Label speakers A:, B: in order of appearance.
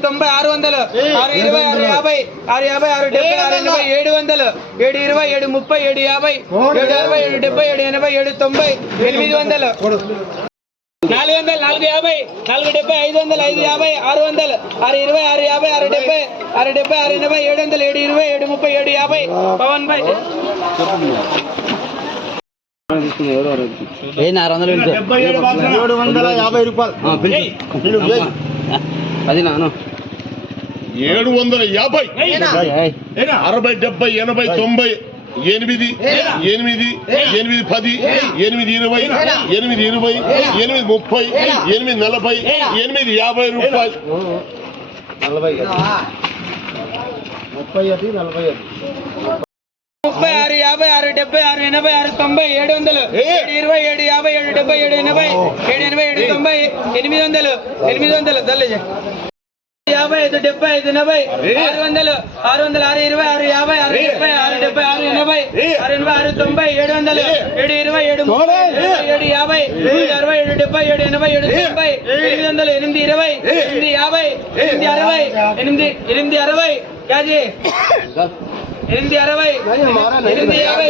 A: తొంభై ఆరు వందలు ఆరు ఇరవై ఆరు యాభై ఆరు యాభై ఆరు డెబ్బై ఆరు ఎనభై ఏడు వందలు ఏడు ఇరవై ఏడు ముప్పై ఏడు యాభై ఏడు అరవై ఏడు డెబ్బై ఏడు ఎనభై ఏడు తొంభై ఎనిమిది వందలు. నాలుగు వందలు నాలుగు యాభై నాలుగు డెబ్బై ఐదు వందలు ఐదు యాభై ఆరు వందలు ఆరు ఇరవై ఆరు యాభై ఆరు డెబ్బై ఆరు డెబ్బై ఆరు ఎనభై ఏడు వందలు ఏడు ఇరవై ఏడు ముప్పై ఏడు యాభై. పవన్ భాయ్.
B: ఏడు వందల యాభై రూపాయలు.
C: అది నాను.
D: ఏడు వందల యాభై. అరవై డెబ్బై ఎనభై తొంభై ఎనిమిది ఎనిమిది ఎనిమిది పది ఎనిమిది ఇరవై ఎనిమిది ఇరవై ఎనిమిది ముప్పై ఎనిమిది నలభై ఎనిమిది యాభై రూపాయలు.
B: నలభై ముప్పై ఒకటి నలభై ఒకటి
A: ముప్పై ఆరు యాభై ఆరు డెబ్బై ఆరు ఎనభై ఆరు తొంభై ఏడు వందలు. ఏడు ఇరవై ఏడు యాభై ఏడు డెబ్బై ఏడు ఎనభై ఏడు ఎనభై ఏడు తొంభై ఎనిమిది వందలు ఎనిమిది వందలు దల్లజ యాభై ఐదు డెబ్బై ఐదు ఎనభై ఆరు వందలు ఆరు వందలు ఆరు ఇరవై ఆరు యాభై ఆరు డెబ్బై ఆరు డెబ్బై ఆరు ఎనభై ఆరు ఎనభై ఆరు తొంభై ఏడు వందలు ఏడు ఇరవై ఏడు ఏడు యాభై అరవై ఏడు డెబ్బై ఏడు ఎనభై ఏడు తొంభై ఎనిమిది వందలు ఎనిమిది ఇరవై ఎనిమిది యాభై ఎనిమిది అరవై ఎనిమిది ఎనిమిది అరవై. యాజీ. ఎనిమిది అరవై ఎనిమిది యాభై.